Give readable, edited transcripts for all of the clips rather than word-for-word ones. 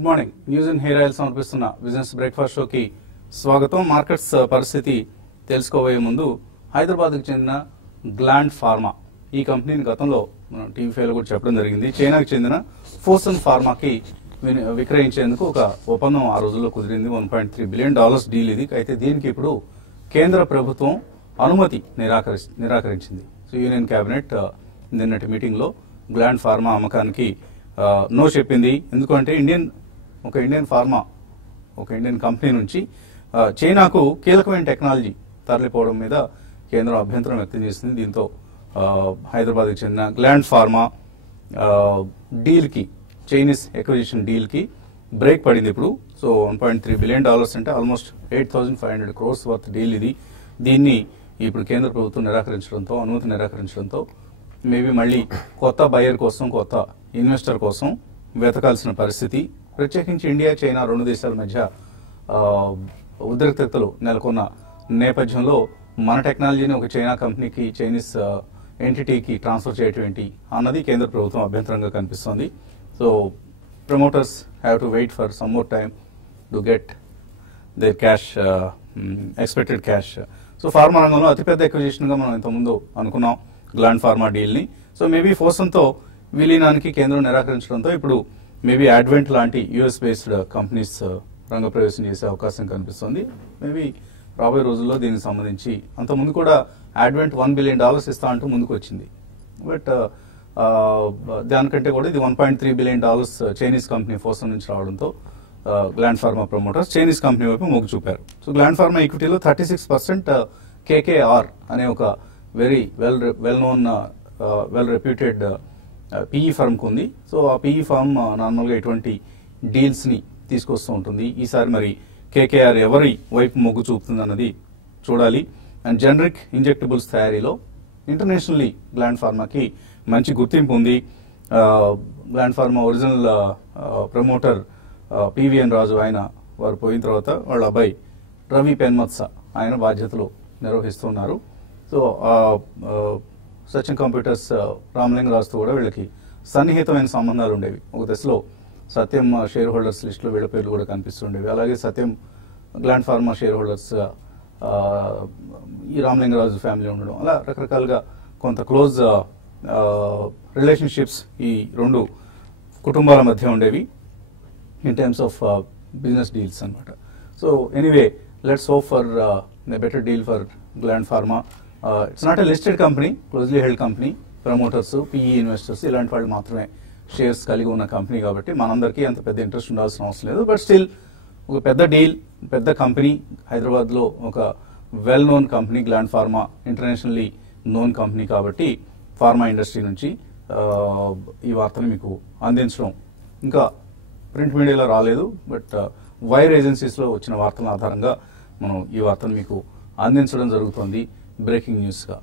Good morning. News and hair oil సమర్పిస్తున్న business breakfast షోకి స్వాగతం. మార్కెట్స్ పరిస్థితి తెలుసుకోబోయే ముందు హైదరాబాద్కు చెందిన గ్లాండ్ ఫార్మా ఈ కంపెనీని గతంలో మనం టీవీ ఫైవ్లో కూడా చెప్పడం జరిగింది. చైనాకు చెందిన ఫోసన్ ఫార్మాకి విక్రయించేందుకు ఒక ఒప్పందం ఆ రోజుల్లో కుదిరింది. $1.3 బిలియన్ డీల్ ఇది. అయితే దీనికి ఇప్పుడు కేంద్ర ప్రభుత్వం అనుమతి నిరాకరించింది. సో యూనియన్ కేబినెట్ నిన్నటి మీటింగ్లో గ్లాండ్ ఫార్మా అమ్మకానికి నో చెప్పింది. ఎందుకంటే ఇండియన్ ఫార్మా ఒక ఇండియన్ కంపెనీ నుంచి చైనాకు కీలకమైన టెక్నాలజీ తరలిపోవడం మీద కేంద్రం అభ్యంతరం వ్యక్తం చేసింది. దీంతో హైదరాబాద్కి చెందిన గ్లాండ్ ఫార్మా డీల్కి చైనీస్ ఎక్విజిషన్ డీల్కి బ్రేక్ పడింది ఇప్పుడు. సో $1.3 బిలియన్ అంటే ఆల్మోస్ట్ 8,500 crores వర్త్ డీల్ ఇది. దీన్ని ఇప్పుడు కేంద్ర ప్రభుత్వం అనుమతి నిరాకరించడంతో మేబీ మళ్ళీ కొత్త బయర్ కోసం, కొత్త ఇన్వెస్టర్ కోసం వెతకాల్సిన పరిస్థితి. ప్రత్యేకించి ఇండియా, చైనా రెండు దేశాల మధ్య ఉద్రిక్తతలు నెలకొన్న నేపథ్యంలో మన టెక్నాలజీని ఒక చైనా కంపెనీకి, చైనీస్ ఎంటిటీకి ట్రాన్స్ఫర్ చేయటం ఏంటి అన్నది కేంద్ర ప్రభుత్వం అభ్యంతరంగా కనిపిస్తోంది. So promoters have to wait for some more time to get their cash, expected cash. So pharma రంగంలో అతిపెద్ద ఎక్విజిషన్గా మనం ఇంతకుముందు అనుకున్నాం గ్లాండ్ ఫార్మా డీల్ని. సో మేబీ ఫోసన్తో విలీనానికి కేంద్రం నిరాకరించడంతో ఇప్పుడు మేబీ అడ్వెంట్ లాంటి యుఎస్ బేస్డ్ కంపెనీస్ రంగప్రవేశం చేసే అవకాశం కనిపిస్తుంది. మేబీ రాబోయే రోజుల్లో దీనికి సంబంధించి అంతకుముందు కూడా అడ్వెంట్ $1 బిలియన్ ఇస్తా అంటూ ముందుకు వచ్చింది. బట్ దానికంటే కూడా ఇది $1.3 బిలియన్ చైనీస్ కంపెనీ ఫోసన్ నుంచి రావడంతో gland pharma promoters Chinese company వైపు మొగ్గు చూపారు. సో గ్లాండ్ ఫార్మా ఈక్విటీలో 36% KKR అనే ఒక very well known well reputed PE ఫర్మ్కి ఉంది. సో ఆ PE ఫర్మ్ నార్మల్గా ఇటువంటి డీల్స్ ని తీసుకొస్తూ ఉంటుంది. ఈసారి మరి KKR ఎవరి వైపు మొగ్గు చూపుతుంది అన్నది చూడాలి. అండ్ జనరిక్ ఇంజెక్టబుల్స్ తయారీలో ఇంటర్నేషనల్లీ గ్లాండ్ ఫార్మాకి మంచి గుర్తింపు ఉంది. Gland pharma original promoter PVN రాజు వారు పోయిన తర్వాత వాళ్ళ అబ్బాయి రవి పెన్మత్స ఆయన బాధ్యతలు నిర్వహిస్తున్నారు. సో సచిన్ కంప్యూటర్స్ రామలింగ రాజుతో కూడా వీళ్ళకి సన్నిహితమైన సంబంధాలు ఉండేవి. ఒక దశలో సత్యం షేర్ హోల్డర్స్ లిస్టులో వీళ్ళ పేర్లు కూడా కనిపిస్తుండేవి. అలాగే సత్యం గ్లాండ్ ఫార్మా షేర్ హోల్డర్స్ ఈ రామలింగరాజు ఫ్యామిలీ ఉండడం, అలా రకరకాలుగా కొంత క్లోజ్ రిలేషన్షిప్స్ ఈ రెండు కుటుంబాల మధ్య ఉండేవి in terms of business deals అనమాట. So anyway, let's hope for better deal for Gland Pharma. It's not a listed company, closely held company. Promoters, PE investors ఇలాంటి వాళ్ళు మాత్రమే షేర్స్ కలిగి ఉన్న కంపెనీ కాబట్టి మనందరికీ అంత పెద్ద ఇంట్రెస్ట్ ఉండాల్సిన అవసరం లేదు. బట్ స్టిల్ ఒక పెద్ద డీల్, పెద్ద కంపెనీ, హైదరాబాద్లో ఒక well known company gland pharma, internationally known company కాబట్టి ఫార్మా ఇండస్ట్రీ నుంచి ఈ వార్తను మీకు అందించడం ఇంకా ప్రింట్ మీడియాలో రాలేదు. బట్ వైర్ ఏజెన్సీస్లో వచ్చిన వార్తల ఆధారంగా మనం ఈ వార్తను మీకు అందించడం జరుగుతుంది బ్రేకింగ్ న్యూస్గా.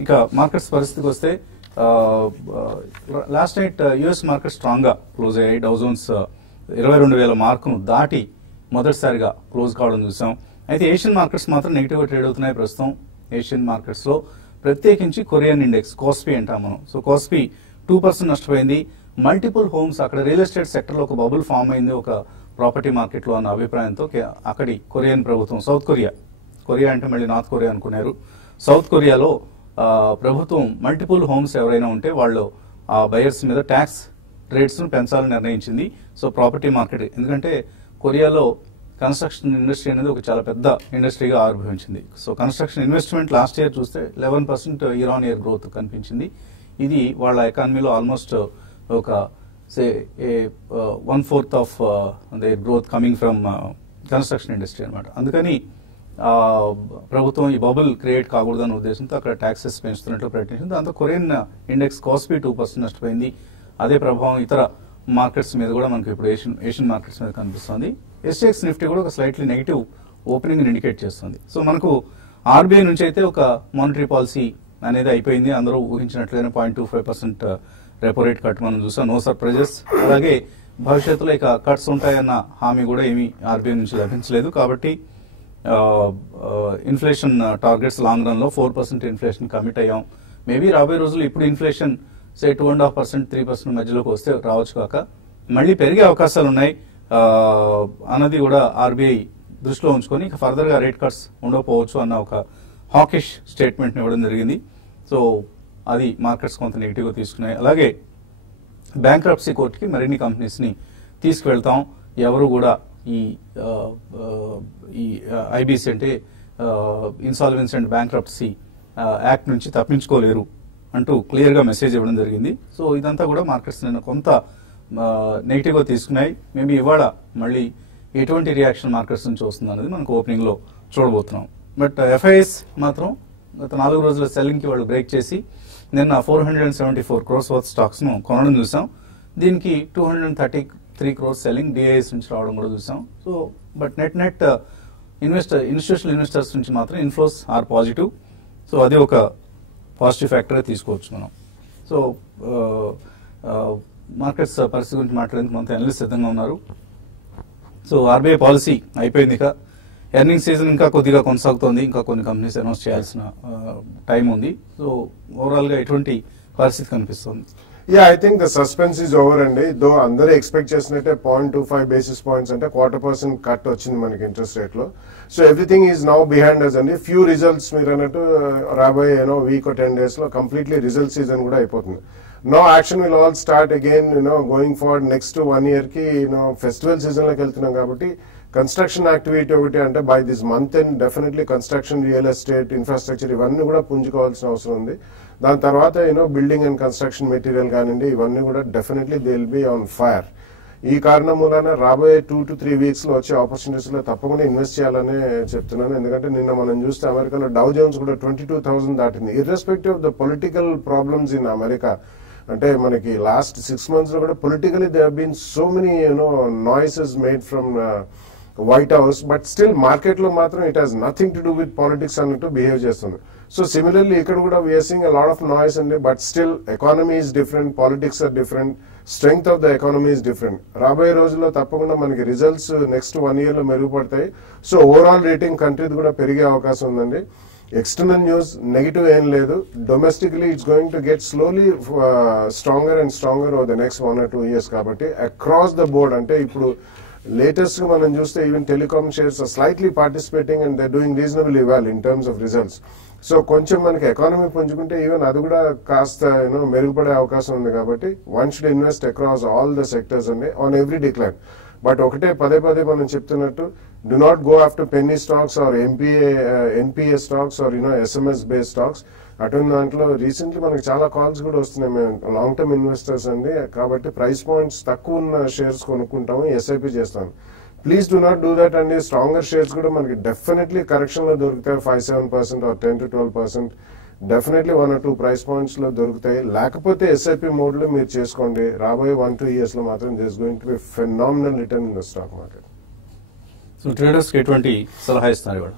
ఇంకా మార్కెట్స్ పరిస్థితికి వస్తే లాస్ట్ నైట్ యుఎస్ మార్కెట్ స్ట్రాంగ్గా క్లోజ్ అయ్యాయి. డౌ జోన్స్ 22,000 మార్కును దాటి మొదటిసారిగా క్లోజ్ కావడం చూసాం. అయితే ఏషియన్ మార్కెట్స్ మాత్రం నెగిటివ్గా ట్రేడ్ అవుతున్నాయి ప్రస్తుతం. ఏషియన్ మార్కెట్స్లో ప్రత్యేకించి కొరియన్ ఇండెక్స్ కోస్పీ అంటాం మనం. సో కోస్పీ 2% నష్టపోయింది. మల్టిపుల్ హోమ్స్, అక్కడ రియల్ ఎస్టేట్ సెక్టర్లో ఒక బబుల్ ఫామ్ అయింది ఒక ప్రాపర్టీ మార్కెట్లో అన్న అభిప్రాయంతో అక్కడి కొరియన్ ప్రభుత్వం, సౌత్ కొరియా అంటే మళ్ళీ నార్త్ కొరియా అనుకున్నారు. సౌత్ కొరియాలో ప్రభుత్వం మల్టిపుల్ హోమ్స్ ఎవరైనా ఉంటే వాళ్ళు ఆ బయర్స్ మీద ట్యాక్స్ రేట్స్ ను పెంచాలని నిర్ణయించింది. సో ప్రాపర్టీ మార్కెట్, ఎందుకంటే కొరియాలో కన్స్ట్రక్షన్ ఇండస్ట్రీ అనేది ఒక చాలా పెద్ద ఇండస్ట్రీగా ఆవిర్భవించింది. So construction investment last year చూస్తే 11% ఇయర్ ఆన్ ఇయర్ గ్రోత్ కనిపించింది. ఇది వాళ్ళ ఎకానమీలో ఆల్మోస్ట్ ఒక సే 1/4 of the growth coming from construction industry అనమాట. అందుకని ప్రభుత్వం ఈ బబుల్ క్రియేట్ కాకూడదన్న ఉద్దేశంతో అక్కడ ట్యాక్సెస్ పెంచుతున్నట్లు ప్రకటించింది. దాంతో కొరియన్ ఇండెక్స్ కాస్పీ 2% నష్టపోయింది. అదే ప్రభావం ఇతర మార్కెట్స్ మీద కూడా మనకు ఇప్పుడు ఏషియన్ మార్కెట్స్ మీద కనిపిస్తుంది. SGX నిఫ్టీ కూడా ఒక స్లైట్లీ నెగిటివ్ ఓపెనింగ్ ఇండికేట్ చేస్తుంది. సో మనకు RBI నుంచి అయితే ఒక మానిటరీ పాలసీ అనేది అయిపోయింది. అందరూ ఊహించినట్లయినా 0.25% రెపో రేట్ కట్ మనం చూసాం. No surprises. అలాగే భవిష్యత్తులో ఇక కట్స్ ఉంటాయన్న హామీ కూడా ఏమీ RBI నుంచి లభించలేదు. కాబట్టి ఇన్ఫ్లేషన్ టార్గెట్స్ లాంగ్ రన్ లో 4% ఇన్ఫ్లేషన్ కమిట్ అయ్యాం. మేబీ రాబోయే రోజులు ఇప్పుడు ఇన్ఫ్లేషన్ సే 2.5%, 3% మధ్యలోకి వస్తే రావచ్చు కాక మళ్ళీ పెరిగే అవకాశాలు ఉన్నాయి. అన్నది కూడా ఆర్బీఐ దృష్టిలో ఉంచుకొని ఇక ఫర్దర్ గా రేట్ కట్స్ ఉండకపోవచ్చు అన్న ఒక హాకిష్ స్టేట్మెంట్ ఇవ్వడం జరిగింది. సో అది మార్కెట్స్ కొంత నెగిటివ్ గా తీసుకున్నాయి. అలాగే బ్యాంక్రప్సీ కోర్టుకి మరిన్ని కంపెనీస్ ని తీసుకువెళ్తాం, ఎవరు కూడా ఈ ఐబీసీ అంటే ఇన్సాల్వెన్సీ అండ్ బ్యాంక్రప్సీ యాక్ట్ నుంచి తప్పించుకోలేరు అంటూ క్లియర్ గా మెసేజ్ ఇవ్వడం జరిగింది. సో ఇదంతా కూడా మార్కెట్స్ నిన్న కొంత నెగిటివ్ గా తీసుకున్నాయి. మేబీ ఇవాళ మళ్ళీ ఎటువంటి రియాక్షన్ మార్కెట్స్ నుంచి వస్తుంది అనేది మనకు ఓపెనింగ్ లో చూడబోతున్నాం. బట్ ఎఫ్ఐఎస్ మాత్రం గత 4 రోజుల సెల్లింగ్ కి వాళ్ళు బ్రేక్ చేసి నిన్న 474 crores వర్త్ స్టాక్స్ ను కొనడం చూసాం. దీనికి 233 crores సెల్లింగ్ డిఐఎస్ నుంచి రావడం కూడా చూసాం. So but net institutional investors నుంచి మాత్రం ఇన్ఫ్లోస్ ఆర్ పాజిటివ్. సో అది ఒక పాజిటివ్ ఫ్యాక్టర్ తీసుకోవచ్చు మనం. సో మార్కెట్స్ పరిస్థితి గురించి మాట్లాడేందుకు మనతో అనలిస్ట్ సిద్ధంగా ఉన్నారు. సో ఆర్బీఐ పాలసీ అయిపోయింది, ఇక ఎర్నింగ్ సీజన్ ఇంకా కొద్దిగా కొనసాగుతోంది, ఇంకా కొన్ని కంపెనీస్ అనౌన్స్ చేయాల్సిన టైం ఉంది. సో ఓవరాల్ గా ఎటువంటి పరిస్థితి కనిపిస్తుంది? I think the suspense is over అండి. దో అందరూ ఎక్స్పెక్ట్ చేసినట్టే 0.25 basis points అంటే 0.25% కట్ వచ్చింది మనకి ఇంట్రెస్ట్ రేట్ లో. So everything is now behind us అండి. ఫ్యూ రిజల్ట్స్ మీరు అన్నట్టు రాబోయే వీక్ 10 days లో కంప్లీట్లీ రిజల్ట్ సీజన్ కూడా అయిపోతుంది. Now action will all start again going forward next 1 year కి ఫెస్టివల్ సీజన్ లోకి వెళ్తున్నాం కాబట్టి కన్స్ట్రక్షన్ యాక్టివిటీ ఒకటి అంటే by this month and definitely construction, real estate, infrastructure ఇవన్నీ కూడా పుంజుకోవాల్సిన అవసరం ఉంది. దాని తర్వాత బిల్డింగ్ అండ్ కన్స్ట్రక్షన్ మెటీరియల్ కానివ్వండి, ఇవన్నీ కూడా definitely they will be on fire. ఈ కారణం మూలన రాబోయే 2 to 3 weeks లో వచ్చే ఆపర్చునిటీస్ లో తప్పకుండా ఇన్వెస్ట్ చేయాలని చెప్తున్నాను. ఎందుకంటే నిన్న మనం చూస్తే అమెరికాలో డౌ జోన్స్ కూడా 22,000 దాటింది. Irrespective of the political problems in America, అంటే మనకి లాస్ట్ 6 months లో కూడా politically they have been so many noises made from White House, but still market లో మాత్రం it has nothing to do with politics అన్నట్టు behave చేస్తుంది. So similarly ఇక్కడ కూడా we are seeing a lot of noise అండి, but still economy is different, politics are different, strength of the economy is different. రాబోయే రోజుల్లో తప్పకుండా మనకి రిజల్ట్స్ నెక్స్ట్ 1 year లో మెరుగుపడతాయి. సో ఓవరాల్ రేటింగ్ కంట్రీది కూడా పెరిగే అవకాశం ఉందండి. ఎక్స్టర్నల్ న్యూస్ నెగిటివ్ ఏం లేదు. Domestically it's going to get slowly stronger and stronger over the next 1 or 2 years కాబట్టి అక్రాస్ ద బోర్డ్ అంటే ఇప్పుడు లేటెస్ట్ గా మనం చూస్తే even telecom shares are slightly participating and they doing reasonably well in terms of results. So కొంచెం మనకి economy పుంజుకుంటే even అది కూడా కాస్త మెరుగుపడే అవకాశం ఉంది కాబట్టి one should invest across all the sectors అండి ఆన్ ఎవ్రీ డిక్లైన్. బట్ ఒకటే పదే మనం చెప్తున్నట్టు do not go after penny stocks or NPA stocks or SMS based stocks. అటువంటి దాంట్లో రీసెంట్లీ మనకి చాలా కాల్స్ కూడా వస్తున్నాయి. మేము లాంగ్ టర్మ్ ఇన్వెస్టర్స్ అండి కాబట్టి ప్రైస్ పాయింట్స్ తక్కువ ఉన్న షేర్స్ కొనుక్కుంటాము, ఎస్ఐపి చేస్తాము. Please do not do that అండి. స్ట్రాంగర్ షేర్స్ కూడా మనకి డెఫినెట్లీ కరెక్షన్ లో దొరుకుతాయి. 5-7% or 10 to 12% definitely 1 or 2 price points లో దొరుకుతాయి. లేకపోతే ఎస్ఐపి మోడ్ లో మీరు చేసుకోండి. రాబోయే 1-2 years లో మాత్రం this going to be phenomenal return in the stock market. So traders కి ఎటువంటి సలహా ఇస్తున్నారు ఇవాళ?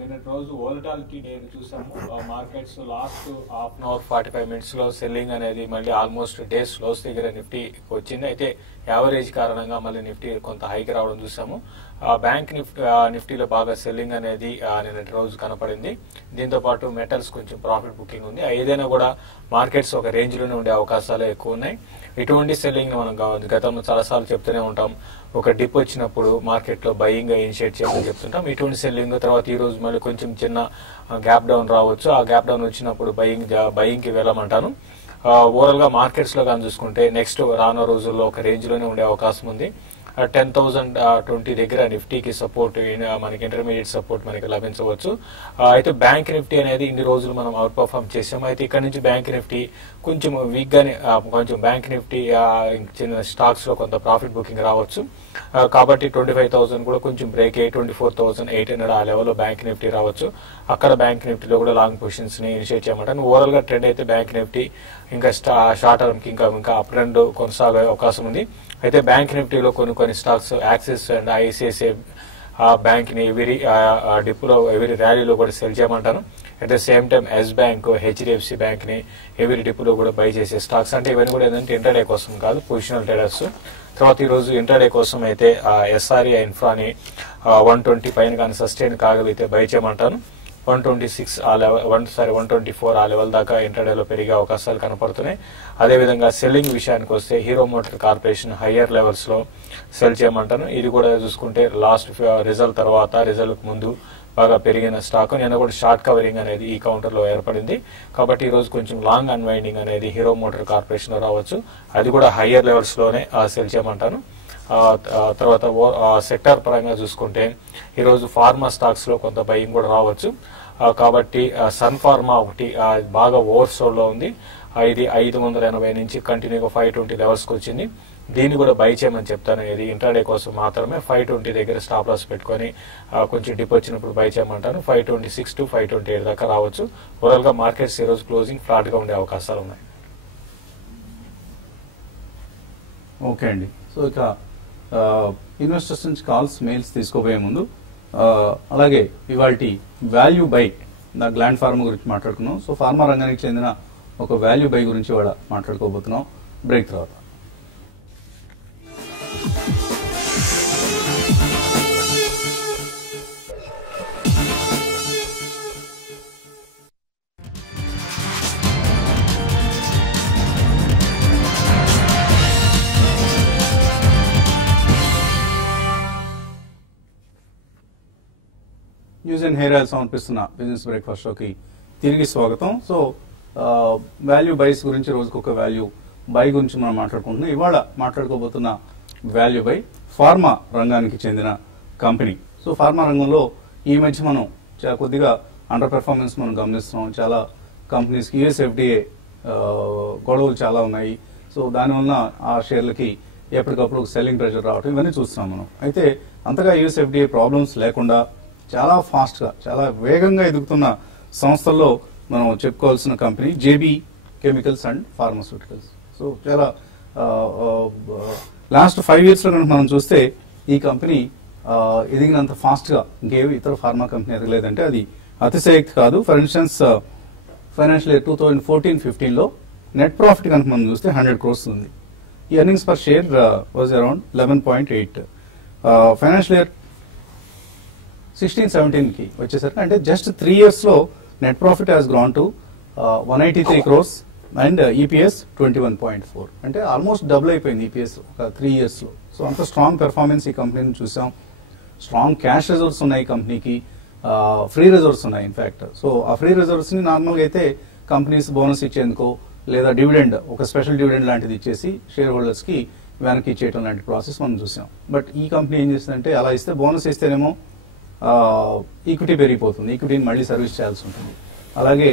నిన్నటి రోజు వోలటాలిటీ నేను చూసాము. Markets last half an hour 45 minutes లో సెల్లింగ్ అనేది మళ్ళీ ఆల్మోస్ట్ డే స్లోస్ దగ్గర నిఫ్టీ వచ్చింది. అయితే యావరేజ్ కారణంగా మళ్ళీ నిఫ్టీ కొంత హైకి రావడం చూసాము. బ్యాంక్ నిఫ్టీలో బాగా సెల్లింగ్ అనేది నిన్నటి రోజు కనపడింది. దీంతో పాటు మెటల్స్ కొంచెం ప్రాఫిట్ బుకింగ్ ఉంది. ఏదైనా కూడా మార్కెట్స్ ఒక రేంజ్ లోనే ఉండే అవకాశాలు ఎక్కువ ఉన్నాయి. ఇటువంటి సెల్లింగ్ మనం గతంలో చాలాసార్లు చెప్తూనే ఉంటాం. ఒక డిప్ వచ్చినప్పుడు మార్కెట్ లో బయింగ్ ఇనిషియేట్ చేయాలని చెప్తుంటాం. ఇటువంటి సెల్లింగ్ తర్వాత ఈ రోజు మళ్ళీ కొంచెం చిన్న గ్యాప్ డౌన్ రావచ్చు. ఆ గ్యాప్ డౌన్ వచ్చినప్పుడు బయింగ్ కి వెళ్ళమంటాను. ఓవరాల్ గా మార్కెట్స్ లో కానీ చూసుకుంటే నెక్స్ట్ రానున్న రోజుల్లో ఒక రేంజ్ లోనే ఉండే అవకాశం ఉంది. 10,020 దగ్గర నిఫ్టీకి సపోర్ట్, మనకి ఇంటర్మీడియట్ సపోర్ట్ మనకి లభించవచ్చు. అయితే బ్యాంక్ నిఫ్టీ అనేది ఇన్ని రోజులు మనం అవుట్ పర్ఫార్మ్ చేసాం. అయితే ఇక్కడ నుంచి బ్యాంక్ నిఫ్టీ కొంచెం వీక్ గానే కొంచెం బ్యాంక్ నిఫ్టీ చిన్న స్టాక్స్ లో కొంత ప్రాఫిట్ బుకింగ్ రావచ్చు. కాబట్టి 25,000 కూడా కొంచెం బ్రేక్ అయ్యి 24,800 ఆ లెవెల్లో బ్యాంక్ నిఫ్టీ రావచ్చు. అక్కడ బ్యాంక్ నిఫ్టీలో కూడా లాంగ్ పొజిషన్స్ ని ఇనిషియేట్ చేయమంటాను. ఓవరాల్ గా ట్రెండ్ అయితే బ్యాంక్ నిఫ్టీ ఇంకా షార్ట్ టర్మ్ కి ఇంకా అప్ ట్రెండ్ కొనసాగే అవకాశం ఉంది. అయితే బ్యాంక్ నిఫ్టీలో కొన్ని stocks Axis and ICICI bank ని ఎవరి ర్యాలీలో కూడా సెల్ చేయమంటాను. At the same time Yes bank, HDFC bank ని ఎవరి డిప్లో కూడా బై చేసే స్టాక్స్. అంటే ఇవన్నీ కూడా ఏంటంటే ఇంటర్డే కోసం కాదు, పొజిషనల్ ట్రేడర్స్. తర్వాత ఈ రోజు ఇంటర్డే కోసం అయితే ఎస్ఆర్ఏ ఇన్ఫ్రాని 120 పైన కానీ సస్టైన్ కాగలిగితే బై చేయమంటాను. 126 ఆ లెవెల్ 124 ఆ లెవెల్ దాకా ఇంటర్డేలో పెరిగే అవకాశాలు కనపడుతున్నాయి. అదేవిధంగా సెల్లింగ్ విషయానికి వస్తే hero motor corporation higher levels లో సెల్ చేయమంటాను. ఇది కూడా చూసుకుంటే లాస్ట్ రిజల్ట్ తర్వాత రిజల్ట్ ముందు బాగా పెరిగిన స్టాక్. నిన్న కూడా షార్ట్ కవరింగ్ అనేది ఈ కౌంటర్ లో ఏర్పడింది. కాబట్టి ఈ రోజు కొంచెం లాంగ్ అన్వైండింగ్ అనేది హీరో మోటార్ కార్పొరేషన్ లో రావచ్చు. అది కూడా హయ్యర్ లెవెల్స్ లోనే సెల్ చేయమంటాను. తర్వాత సెక్టార్ పరంగా చూసుకుంటే ఈరోజు ఫార్మా స్టాక్స్ లో కొంత బయింగ్ కూడా రావచ్చు. కాబట్టి సన్ ఫార్మా ఒకటి బాగా ఓవర్ సోల్డ్ లో ఉంది. ఇది 580 నుంచి కంటిన్యూగా 520 లెవెల్స్ కి వచ్చింది. దీన్ని కూడా బై చేయమని చెప్తాను. ఇది ఇంట్రాడే కోసం మాత్రమే 520 దగ్గర స్టాప్ లాస్ పెట్టుకొని కొంచెం డిప్ వచ్చినప్పుడు బై చేయమంటాను. 526 to 528 దాకా రావచ్చు. ఓవరాల్ గా మార్కెట్స్ ఈ రోజు క్లోజింగ్ ఫ్లాట్ గా ఉండే అవకాశాలు ఉన్నాయి. ఓకే అండి. సో ఇక ఇన్వెస్టర్స్ నుంచి కాల్స్ మెయిల్స్ తీసుకోబోయే ముందు అలాగే ఇవాల్టి వాల్యూ బై గ్లాండ్ ఫార్మా గురించి మాట్లాడుకున్నాం. సో ఫార్మా రంగానికి చెందిన ఒక వాల్యూ బై గురించి కూడా మాట్లాడుకోబోతున్నాం బ్రేక్ తర్వాత. న్యూస్ అండ్ హెయిర్ ఆయిల్ సమర్పిస్తున్న బిజినెస్ బ్రేక్ఫాస్ట్ షోకి తిరిగి స్వాగతం. సో వాల్యూ బైస్ గురించి రోజుకు ఒక వాల్యూ బై గురించి మనం మాట్లాడుకుంటున్నాం. ఇవాళ మాట్లాడుకోబోతున్న వాల్యూ బై ఫార్మా రంగానికి చెందిన కంపెనీ. సో ఫార్మా రంగంలో ఈ మధ్య మనం కొద్దిగా అండర్ పెర్ఫార్మెన్స్ మనం గమనిస్తున్నాం. చాలా కంపెనీస్కి యుఎస్ ఎఫ్డిఏ గొడవలు చాలా ఉన్నాయి. సో దానివల్ల ఆ షేర్లకి ఎప్పటికప్పుడు సెల్లింగ్ ప్రెషర్ రావడం ఇవన్నీ చూస్తున్నాం మనం. అయితే అంతగా యుఎస్ ఎఫ్డిఏ ప్రాబ్లమ్స్ లేకుండా చాలా ఫాస్ట్ గా చాలా వేగంగా ఎదుగుతున్న సంస్థల్లో మనం చెప్పుకోవాల్సిన company JB chemicals and pharmaceuticals. So చాలా లాస్ట్ 5 years లో కనుక మనం చూస్తే ఈ కంపెనీ ఎదిగినంత ఫాస్ట్ గా ఇంకేవి ఇతర ఫార్మా కంపెనీ ఎదగలేదంటే అది అతిశయక్తి కాదు. ఫర్ ఇన్స్టెన్స్ ఫైనాన్షియల్ ఇయర్ 2014-15 లో నెట్ ప్రాఫిట్ కనుక మనం చూస్తే 100 crores ఉంది. ఈ earnings per share was around 11.8. Financial year 16-17 కి వచ్చేసరికి అంటే జస్ట్ 3 years లో net profit has గ్రాన్ to 183 crores and EPS 21.4. అంటే ఆల్మోస్ట్ డబుల్ అయిపోయింది ఈపీఎస్ ఒక 3 years లో. సో అంత స్ట్రాంగ్ పెర్ఫార్మెన్స్ ఈ కంపెనీని చూసాం. స్ట్రాంగ్ క్యాష్ రిజర్వ్స్ ఉన్నాయి కంపెనీకి, ఫ్రీ రిజర్వ్స్ ఉన్నాయి ఇన్ఫాక్ట్. సో ఆ ఫ్రీ రిజర్వ్స్ ని నార్మల్గా అయితే కంపెనీస్ బోనస్ ఇచ్చేందుకో లేదా డివిడెండ్ ఒక స్పెషల్ డివిడెండ్ లాంటిది ఇచ్చేసి షేర్ హోల్డర్స్ కి వెనక్కి ఇచ్చేయడం లాంటి ప్రాసెస్ మనం చూసాం. బట్ ఈ కంపెనీ ఏం చేస్తుందంటే అలా ఇస్తే బోనస్ ఇస్తేనేమో ఈక్విటీ పెరిగిపోతుంది, ఈక్విటీని మళ్ళీ సర్వీస్ చేయాల్సి ఉంటుంది. అలాగే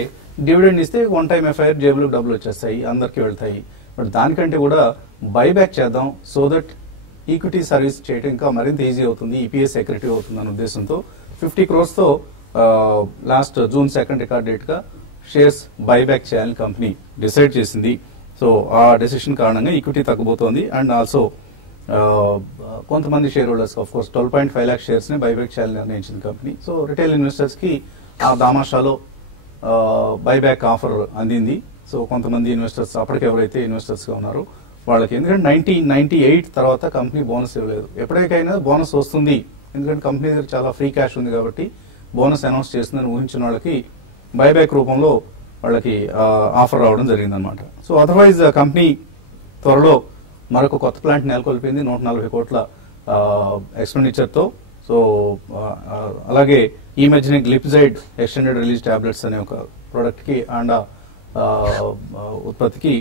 డివిడెండ్ ఇస్తే వన్ టైం ఎఫ్ఐఆర్ జేబులకు డబ్బులు వచ్చేస్తాయి, అందరికి వెళ్తాయి. బట్ దానికంటే కూడా బైబ్యాక్ చేద్దాం సో దట్ ఈక్విటీ సర్వీస్ చేయడం ఇంకా మరింత ఈజీ అవుతుంది, ఈపీఎస్ సెక్యూరిటీ అవుతుంది అనే ఉద్దేశంతో 50 crores తో last June 2nd record date గా షేర్స్ బైబ్యాక్ చేయాలని కంపెనీ డిసైడ్ చేసింది. సో ఆ డెసిషన్ కారణంగా ఈక్విటీ తగ్గబోతోంది. అండ్ ఆల్సో కొంతమంది share holders of course 12.5 lakh shares ని బైబ్యాక్ చేయాలని నిర్ణయించింది కంపెనీ. సో రిటైల్ ఇన్వెస్టర్స్ కి ఆ దామాషాలో బైబ్యాక్ ఆఫర్ అందింది. సో కొంతమంది ఇన్వెస్టర్స్ అప్పటికి ఎవరైతే ఇన్వెస్టర్స్ గా ఉన్నారో వాళ్ళకి, ఎందుకంటే 1998 తర్వాత కంపెనీ బోనస్ ఇవ్వలేదు. ఎప్పటికైనా బోనస్ వస్తుంది, ఎందుకంటే కంపెనీ దగ్గర చాలా ఫ్రీ క్యాష్ ఉంది కాబట్టి బోనస్ అనౌన్స్ చేస్తుందని ఊహించిన వాళ్ళకి బైబ్యాక్ రూపంలో వాళ్ళకి ఆఫర్ రావడం జరిగిందనమాట. సో అదర్వైజ్ కంపెనీ త్వరలో మరొక కొత్త ప్లాంట్ నెలకొల్పింది 140 crore ఎక్స్పెండిచర్ తో. సో అలాగే ఈ మధ్యనే గ్లిప్జైడ్ ఎక్స్టెండెడ్ రిలీజ్ టాబ్లెట్స్ అనే ఒక ప్రోడక్ట్ కి అండ్ ఉత్పత్తికి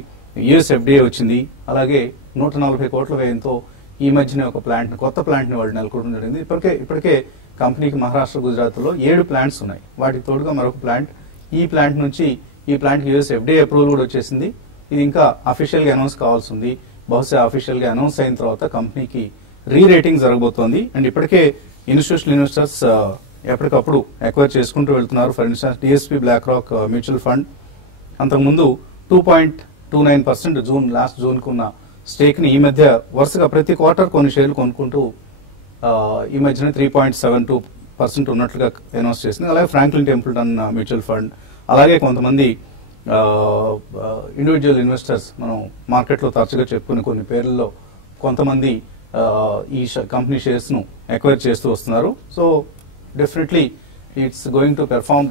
యుఎస్ ఎఫ్డిఏ వచ్చింది. అలాగే 140 crore వ్యయంతో ఈ మధ్యనే ఒక కొత్త ప్లాంట్ ని వాళ్ళు నెలకొల్పడం జరిగింది. ఇప్పటికే కంపెనీకి మహారాష్ట్ర, గుజరాత్ లో 7 plants ఉన్నాయి. వాటికి తోడుగా మరొక ప్లాంట్, ఈ ప్లాంట్ నుంచి ఈ ప్లాంట్ యుఎస్ ఎఫ్డిఏ అప్రూవల్ కూడా వచ్చేసింది. ఇది ఇంకా అఫీషియల్ గా అనౌన్స్ కావాల్సి ఉంది. బహుశా అఫీషియల్ గా అనౌన్స్ అయిన తర్వాత కంపెనీకి రేటింగ్ జరగబోతోంది. అండ్ ఇప్పటికే ఇన్స్టిట్యూషనల్ ఇన్వెస్టర్స్ ఎప్పటికప్పుడు ఎక్వైర్ చేసుకుంటూ వెళ్తున్నారు. For instance DSP BlackRock mutual fund అంతకుముందు 2.29% లాస్ట్ జూన్ కు ఉన్న స్టేక్ ని ఈ మధ్య వరుసగా ప్రతి క్వార్టర్ కొన్ని షేర్లు కొనుక్కుంటూ ఈ మధ్యన 3.72% ఉన్నట్లుగా అనౌన్స్ చేసింది. అలాగే ఫ్రాంక్లిన్ టెంపుల్టన్ మ్యూచువల్ ఫండ్, అలాగే కొంతమంది ఇండివిజువల్ ఇన్వెస్టర్స్ మనం మార్కెట్ లో తరచుగా చెప్పుకునే కొన్ని పేర్లలో కొంతమంది ఈ కంపెనీ షేర్స్ ను ఎక్వైర్ చేస్తూ వస్తున్నారు. So definitely it's going to perform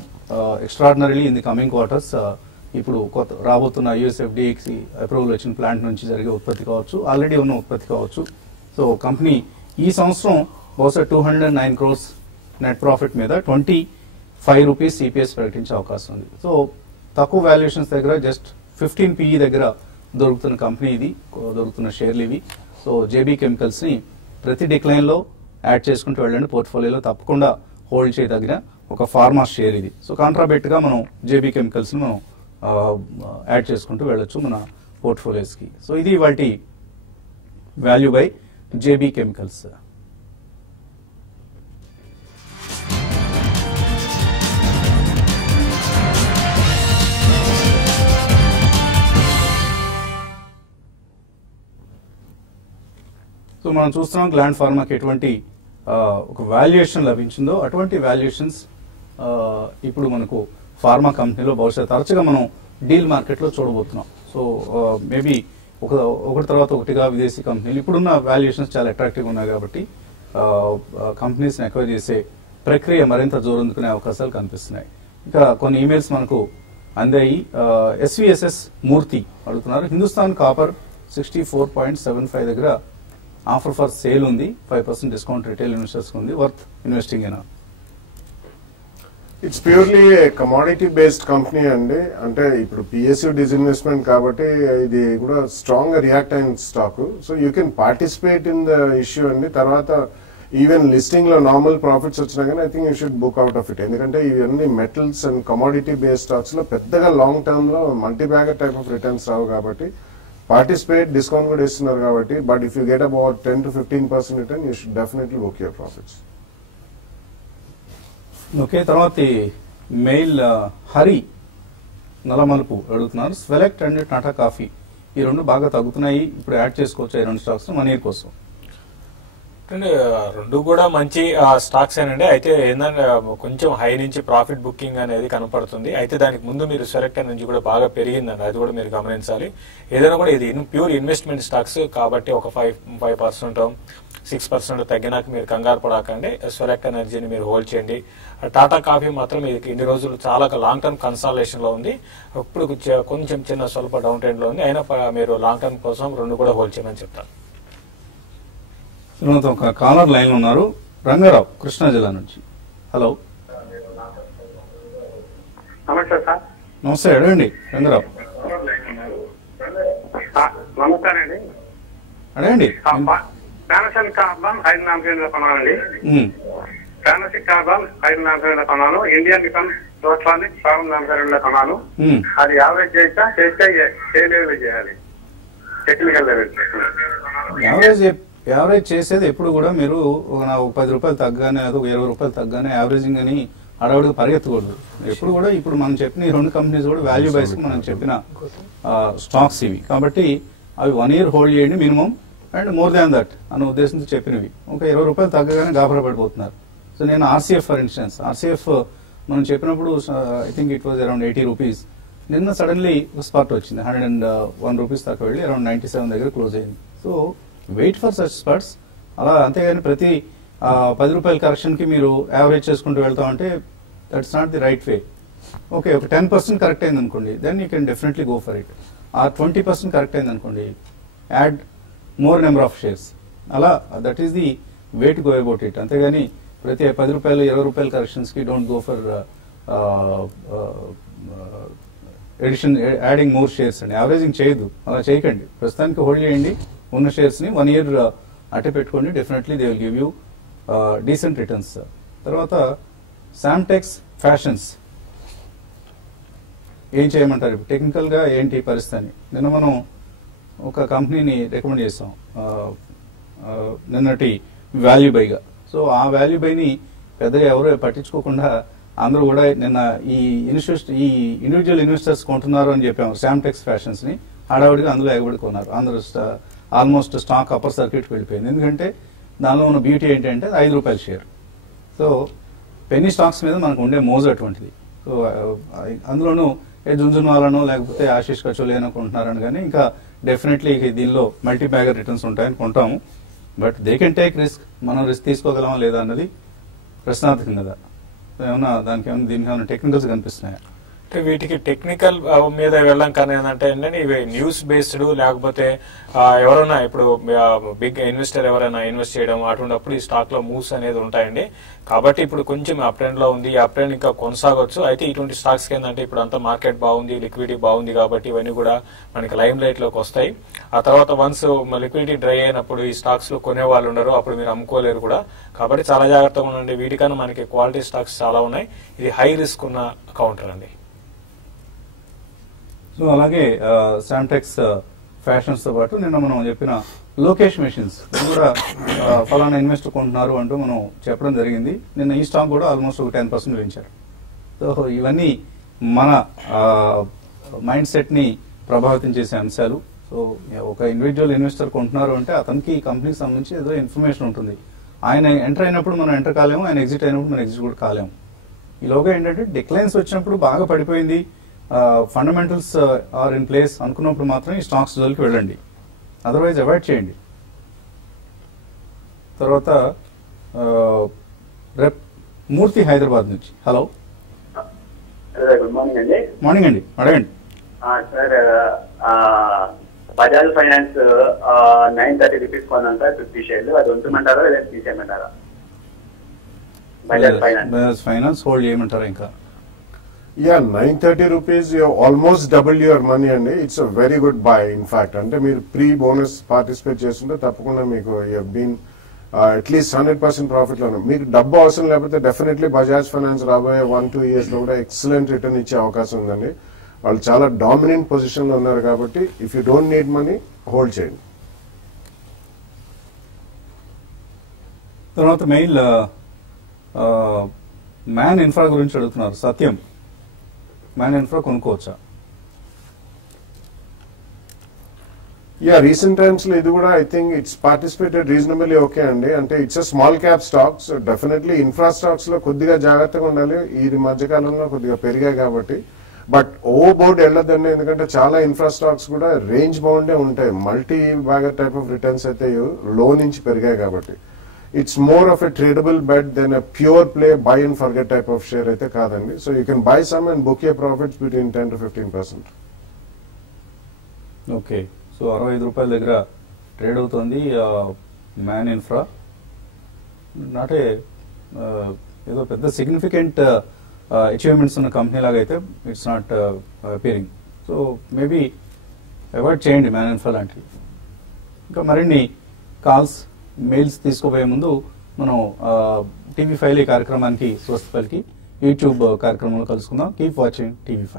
extraordinarily in the coming quarters. ఇప్పుడు కొత్త రాబోతున్న యుఎస్ఎఫ్డిఏకి అప్రూవల్ వచ్చిన ప్లాంట్ నుంచి జరిగే ఉత్పత్తి కావచ్చు, ఆల్రెడీ ఉన్న ఉత్పత్తి కావచ్చు. సో కంపెనీ ఈ సంవత్సరం బహుశా 209 crores నెట్ ప్రాఫిట్ మీద 25 రూపీస్ సిపిఎస్ ప్రకటించే అవకాశం ఉంది. సో తక్కువ వాల్యుయేషన్స్ దగ్గర జస్ట్ 15 PE దగ్గర దొరుకుతున్న కంపెనీ ఇది, దొరుకుతున్న షేర్లు ఇవి. సో జేబీ కెమికల్స్ ని ప్రతి డిక్లైన్ లో యాడ్ చేసుకుంటూ వెళ్ళండి. పోర్ట్ఫోలియోలో తప్పకుండా హోల్డ్ చేయదగిన ఒక ఫార్మా షేర్ ఇది. సో కాంట్రాబెట్ గా మనం జేబీ కెమికల్స్ ని మనం యాడ్ చేసుకుంటూ వెళ్ళొచ్చు మన పోర్ట్ఫోలియోస్ కి. సో ఇది వాటి value by JB chemicals. So మనం చూస్తున్నాం గ్లాండ్ ఫార్మాకి ఎటువంటి ఒక వాల్యుయేషన్ లభించిందో అటువంటి వాల్యుయేషన్స్ ఇప్పుడు మనకు ఫార్మా కంపెనీలో బహుశా తరచుగా మనం డీల్ మార్కెట్లో చూడబోతున్నాం. సో మేబీ ఒకటి తర్వాత ఒకటిగా విదేశీ కంపెనీలు ఇప్పుడున్న వాల్యుయేషన్స్ చాలా అట్రాక్టివ్గా ఉన్నాయి కాబట్టి కంపెనీస్ని ఎక్వైర్ చేసే ప్రక్రియ మరింత జోరందుకునే అవకాశాలు కనిపిస్తున్నాయి. ఇంకా కొన్ని ఈమెయిల్స్ మనకు అందాయి. ఎస్విఎస్ఎస్ మూర్తి అడుగుతున్నారు, హిందుస్థాన్ కాపర్ 64.75 దగ్గర ఆఫర్ ఫర్ సేల్ ఉంది, 5% డిస్కౌంట్ రిటైల్ ఇన్వెస్టర్స్ ఉంది, worth investing in. It's purely commodity based company అండి. అంటే ఇప్పుడు పిఎస్యూ డిస్ఇన్వెస్ట్మెంట్ కాబట్టి ఇది కూడా స్ట్రాంగ్ గా రియాక్ట్ అయిన stock. So you can participate in the issue అండి. తర్వాత ఈవెన్ లిస్టింగ్ లో నార్మల్ ప్రాఫిట్స్ వచ్చినా కానీ I think you should book out of it. ఎందుకంటే ఇవన్నీ metals and commodity based stocks లో పెద్దగా లాంగ్ టర్మ్ లో multi bagger type of returns రావు కాబట్టి పార్టిసిపేట్, డిస్కౌంట్ కూడా ఇస్తున్నారు కాబట్టి. But if you get about 10 to 15% return you should definitely book your profits. Okay, తర్వాత మెయిల్ హరి నలమలుపు అడుగుతున్నారు, స్వెలెక్ట్ అండ్ టాటా కాఫీ ఈ రెండు బాగా తగ్గుతున్నాయి, ఇప్పుడు యాడ్ చేసుకోవచ్చు ఈ రెండు స్టాక్స్ 1 year కోసం. అంటే రెండు కూడా మంచి స్టాక్స్ ఏనండి. అయితే ఏంటంటే కొంచెం హై నుంచి ప్రాఫిట్ బుకింగ్ అనేది కనపడుతుంది. అయితే దానికి ముందు మీరు సెలెక్ట్ నుంచి కూడా బాగా పెరిగిందండి, అది కూడా మీరు గమనించాలి. ఏదైనా కూడా ఇది ప్యూర్ ఇన్వెస్ట్మెంట్ స్టాక్స్ కాబట్టి ఒక 5% 6% తగ్గినాక మీరు కంగారు పడాకండి. సెలెక్ట్ ఎనర్జీని మీరు హోల్డ్ చేయండి. టాటా కాఫీ మాత్రం ఇది ఇన్ని రోజులు చాలా లాంగ్ టర్మ్ కన్సాలేషన్ లో ఉంది. ఇప్పుడు కొంచెం చిన్న స్వల్ప డౌన్ ట్రెండ్ లో ఉంది. అయినా మీరు లాంగ్ టర్మ్ కోసం రెండు కూడా హోల్డ్ చేయమని చెప్తాను. ఒక కాలర్ లైన్ లో ఉన్నారు, రంగారావు కృష్ణా జిల్లా నుంచి. హలో, నమస్తే సార్. నమస్తే, అడగండి రంగారావు. నమస్కారండి. అడగండి. పానాసోనిక్ కార్బన్ 540 కొనాలండి. పానాసోనిక్ కార్బన్ 540 కొనాను. ఇండియన్ నికాన్ ఎలక్ట్రానిక్ 442 కొనాను. అది యావరేజ్ చేస్తే ఏ లెవెల్ చేయాలి? Technical level. యావరేజ్ చేసేది ఎప్పుడు కూడా మీరు ఒక 10 రూపాయలు తగ్గగానే అది 20 రూపాయలు తగ్గగానే యావరేజింగ్ అని అడవుడికి పరిగెత్తకూడదు. ఎప్పుడు కూడా ఇప్పుడు మనం చెప్పిన ఈ రెండు కంపెనీస్ కూడా వాల్యూ బైస్ మనం చెప్పిన స్టాక్స్ ఇవి కాబట్టి అవి 1 year హోల్డ్ చేయండి minimum, and more than that అన్న ఉద్దేశంతో చెప్పినవి. ఒక 20 రూపాయలు తగ్గగానే గాబరా పడిపోతున్నారు. సో నేను ఆర్సీఎఫ్ ఫర్ ఇన్స్టెన్స్, ఆర్సీఎఫ్ మనం చెప్పినప్పుడు I think it was around 80 rupees. నిన్న సడన్లీ స్పాట్ వచ్చింది 101 రూపీస్ దాకా వెళ్ళి అరౌండ్ 97 దగ్గర క్లోజ్ అయింది. So wait for such spots. అలా అంతేగాని ప్రతి 10 రూపాయల కరెక్షన్ కి మీరు యావరేజ్ చేసుకుంటూ వెళ్తామంటే that's not the right way. Okay, ఒక 10% కరెక్ట్ అయింది అనుకోండి, then you can definitely go for it. ఆ 20% కరెక్ట్ అయింది అనుకోండి, add more number of shares. అలా that is the way to go about it. అంతేగాని ప్రతి 10 రూపాయలు 20 రూపాయల కరెక్షన్స్ కి don't go for addition adding more shares అండి. యావరేజింగ్ చేయొద్దు, అలా చేయకండి. ప్రస్తుతానికి హోల్డ్ చేయండి ఉన్న షేర్స్ ని 1 year అట్టే పెట్టుకోండి. Definitely they will give you decent returns. తర్వాత శామ్టెక్స్ ఫ్యాషన్స్ ఏం చేయమంటారు? టెక్నికల్ గా ఏంటి పరిస్థితి? నిన్న మనం ఒక కంపెనీని రికమెండ్ చేస్తాం నిన్నటి వాల్యూ బైగా. సో ఆ వాల్యూ బైని పెద్దగా ఎవరు పట్టించుకోకుండా అందరూ కూడా నిన్న ఈ ఇండివిజువల్ ఇన్వెస్టర్స్ కొంటున్నారు అని చెప్పాము శామ్టెక్స్ ఫ్యాషన్స్ ని. హడావుడిగా అందులో ఎగబడి కొన్నారు. అందరూ ఆల్మోస్ట్ స్టాక్ అప్పర్ సర్క్యూట్కి వెళ్ళిపోయింది. ఎందుకంటే దానిలో ఉన్న బ్యూటీ ఏంటంటే 5 రూపాయల షేర్. సో పెన్నీ స్టాక్స్ మీద మనకు ఉండే మోజు అటువంటిది. సో అందులోనూ జుంజున్వాలను లేకపోతే ఆశీష్ కచోలియన్ కొంటున్నారని కానీ ఇంకా డెఫినెట్లీ దీనిలో మల్టీ బ్యాగర్ రిటర్న్స్ ఉంటాయని కొంటాము. But they can take risk. మనం రిస్క్ తీసుకోగలమా లేదా అన్నది ప్రశ్నార్థకం కదా. ఏమన్నా దానికి ఏమైనా దీనికి ఏమైనా టెక్నికల్స్ కనిపిస్తున్నాయా? అంటే వీటికి టెక్నికల్ మీద వెళ్ళడం కానీ ఏంటంటే ఇవి న్యూస్ బేస్డ్, లేకపోతే ఎవరైనా ఇప్పుడు బిగ్ ఇన్వెస్టర్ ఎవరైనా ఇన్వెస్ట్ చేయడం అటువంటిప్పుడు ఈ స్టాక్ లో మూవ్స్ అనేది ఉంటాయండి. కాబట్టి ఇప్పుడు కొంచెం అప్ ట్రెండ్ లో ఉంది, అప్ ట్రెండ్ ఇంకా కొనసాగొచ్చు. అయితే ఇటువంటి స్టాక్స్ ఏంటంటే ఇప్పుడు అంతా మార్కెట్ బాగుంది, లిక్విడిటీ బాగుంది కాబట్టి ఇవన్నీ కూడా మనకి లైమ్ లైట్ లోకి వస్తాయి. ఆ తర్వాత వన్స్ లిక్విడిటీ డ్రై అయినప్పుడు ఈ స్టాక్స్ లో కొనే వాళ్ళు ఉండరు, అప్పుడు మీరు అమ్ముకోలేరు కూడా. కాబట్టి చాలా జాగ్రత్తగా ఉండండి. వీటికన్నా మనకి క్వాలిటీ స్టాక్స్ చాలా ఉన్నాయి. ఇది హై రిస్క్ ఉన్న కౌంటర్ అండి. సో అలాగే శాంటెక్స్ ఫ్యాషన్స్ తో పాటు నిన్న మనం చెప్పిన లోకేష్ మెషిన్స్ కూడా ఫలానా ఇన్వెస్టర్ కొంటున్నారు అంటూ మనం చెప్పడం జరిగింది. నిన్న ఈ స్టాక్ కూడా ఆల్మోస్ట్ 10% పెంచారు. సో ఇవన్నీ మన మైండ్ సెట్ ని ప్రభావితం చేసే అంశాలు. సో ఒక ఇండివిజువల్ ఇన్వెస్టర్ కొంటున్నారు అంటే అతనికి ఈ కంపెనీకి సంబంధించి ఏదో ఇన్ఫర్మేషన్ ఉంటుంది. ఆయన ఎంటర్ అయినప్పుడు మనం ఎంటర్ కాలేము, ఆయన ఎగ్జిట్ అయినప్పుడు మనం ఎగ్జిట్ కూడా కాలేము. ఈలోగా ఏంటంటే డిక్లైన్స్ వచ్చినప్పుడు బాగా పడిపోయింది, ఫండమెంటల్స్ ఆర్ ఇన్ ప్లేస్ అనుకున్నప్పుడు మాత్రం ఈ స్టాక్స్ జోలికి వెళ్ళండి, అదర్వైజ్ అవాయిడ్ చేయండి. తర్వాత రేపు మూర్తి హైదరాబాద్ నుంచి. హలో, గుడ్ మార్నింగ్ అండి. మార్నింగ్ అండి, అడగండి. సార్, బజాజ్ ఫైనాన్స్ 930 రూపీస్ కొన్నాను సార్, 50 షేర్లు. అది ఉంచమంటారా లేదా తీసేయమంటారా? బజాజ్ ఫైనాన్స్ హోల్డ్ చేయమంటారా ఇంకా? Yeah, 930 rupees, you have almost doubled your money and it's a very good buy in fact. అంటే మీరు ప్రీ బోనస్ పార్టిసిపేట్ చేస్తుంటే తప్పకుండా మీకు you have been at least 100% profit లో. మీకు డబ్బు అవసరం లేకపోతే డెఫినెట్లీ బజాజ్ ఫైనాన్స్ రాబోయే 1-2 years లో కూడా ఎక్సలెంట్ రిటర్న్ ఇచ్చే అవకాశం ఉందండి. వాళ్ళు చాలా డామినెంట్ పొజిషన్ లో ఉన్నారు కాబట్టి if you don't need money hold చేయండి. తర్వాత మెయిల్ మ్యాన్ ఇన్ఫ్రా గురించి అడుగుతున్నారు. సత్యం, మ్యాన్ ఇన్ఫ్రా కొనుక్కోవచ్చా? యా, రీసెంట్ టైమ్స్ లో ఇది కూడా I think it's participated reasonably okay అండి. అంటే it's a small cap stocks, definitely infra stocks లో కొద్దిగా జాగ్రత్తగా ఉండాలి. ఈ మధ్యకాలంలో కొద్దిగా పెరిగాయి కాబట్టి, బట్ ఓవర్ బోర్డ్ వెళ్ళొద్దండి. ఎందుకంటే చాలా ఇన్ఫ్రా స్టాక్స్ కూడా రేంజ్ బౌండే ఉంటాయి, multi bagger type of returns అయితే లో నుంచి పెరిగాయి కాబట్టి it's more of a tradable bet than a pure play buy and forget type of share అయితే కాదండి. So you can buy some and book your profits between 10 to 15%. Okay, so 65 రూపాయల దగ్గర trade అవుతుంది మ్యాన్ ఇన్ఫ్రా. నాటే ఏదో పెద్ద significant achievements ఉన్న company లాగా అయితే it's not appearing. So maybe avoid చేయండి మ్యాన్ ఇన్ఫ్రా లాంటివి. ఇంకా మరిన్ని కాల్స్ మెయిల్స్ తీసుకోబోయే ముందు మనం TV5 కార్యక్రమానికి స్వస్తి పలికి యూట్యూబ్ కార్యక్రమంలో కలుసుకుందాం. Keep watching TV5.